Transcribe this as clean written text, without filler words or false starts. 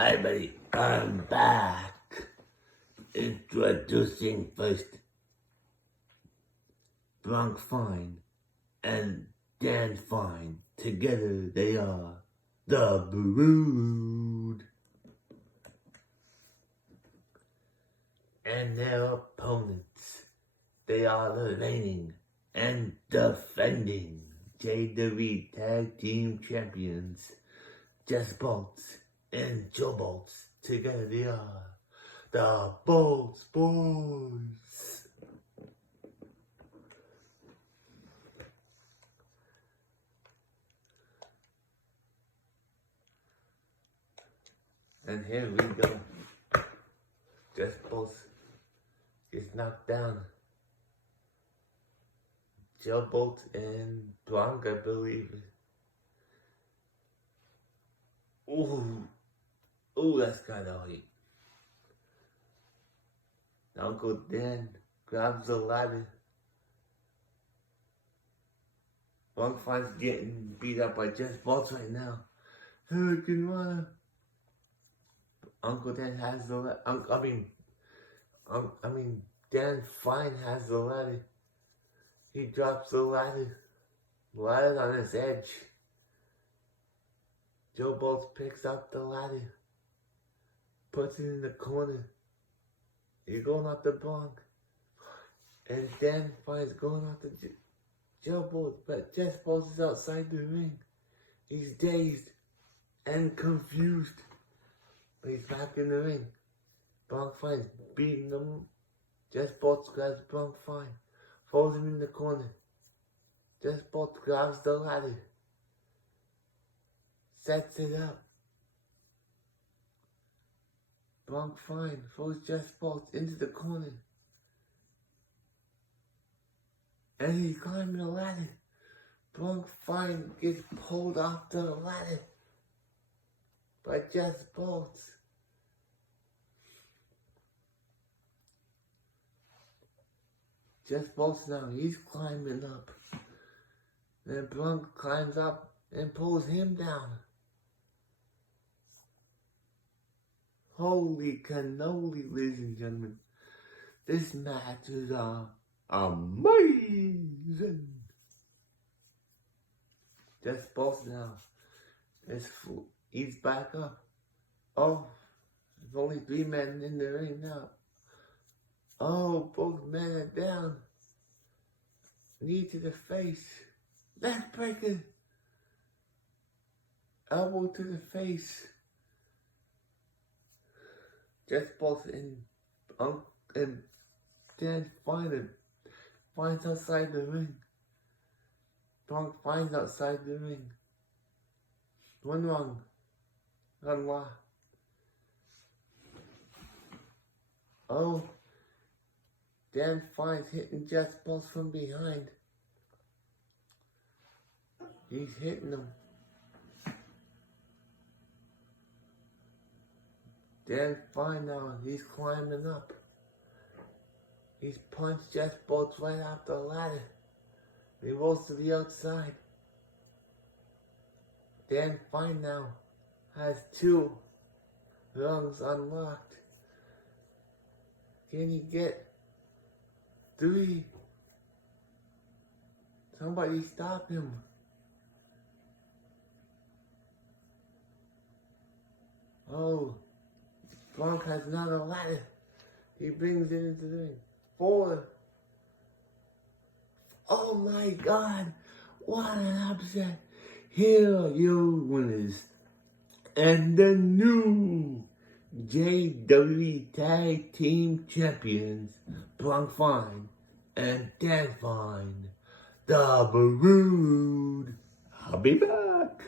Hi buddy, I'm back. Introducing first Bronk Fine and Dan Fine. Together they are the Brood. And their opponents, they are the reigning and defending JWE Tag Team Champions, Jess Bolts and Joe Bolts. Together they are the Bolts Boys. And here we go. Jess Bolts is knocked down. Joe Bolts and Bronk, I believe. Ooh, that's kind of hot. Uncle Dan grabs the ladder. Bronk Fine's getting beat up by Jess Bolts right now. Hurricane Rana. Uncle Dan has the ladder. Dan Fine has the ladder. He drops the ladder. The ladder's on its edge. Joe Bolts picks up the ladder. Puts it in the corner. He's going after Bronk. And Dan Fine's going after Joe Bolts. But Jess Bolts is outside the ring. He's dazed and confused. But he's back in the ring. Bronk Fine's beating him. Jess Bolts grabs Bronk Fine. Throws him in the corner. Jess Bolts grabs the ladder. Sets it up. Bronk Fine throws Jess Bolts into the corner. And he's climbing the ladder. Bronk Fine gets pulled off the ladder by Jess Bolts. Jess Bolts now, he's climbing up. Then Bronk climbs up and pulls him down. Holy cannoli, ladies and gentlemen. This match is amazing. Jess Bolts now, he's back up. Oh, there's only 3 men in the ring now. Oh, both men are down. Knee to the face. Leg breaker. Elbow to the face. Jess Bolts and Dan finds outside the ring. Bronk finds outside the ring. One wrong. One left. Oh. Dan Fine's hitting Jess Bolts from behind. He's hitting him. Dan Fine now, he's climbing up. He's punched Jess Bolts right off the ladder. He rolls to the outside. Dan Fine now has 2 rungs unlocked. Can he get 3? Somebody stop him. Oh, Bronk has another ladder. He brings it into the ring. 4. Oh my God, what an upset. Here are your winners. And the new JWE Tag Team Champions, Bronk Fine and Dan Fine, the Brood. I'll be back.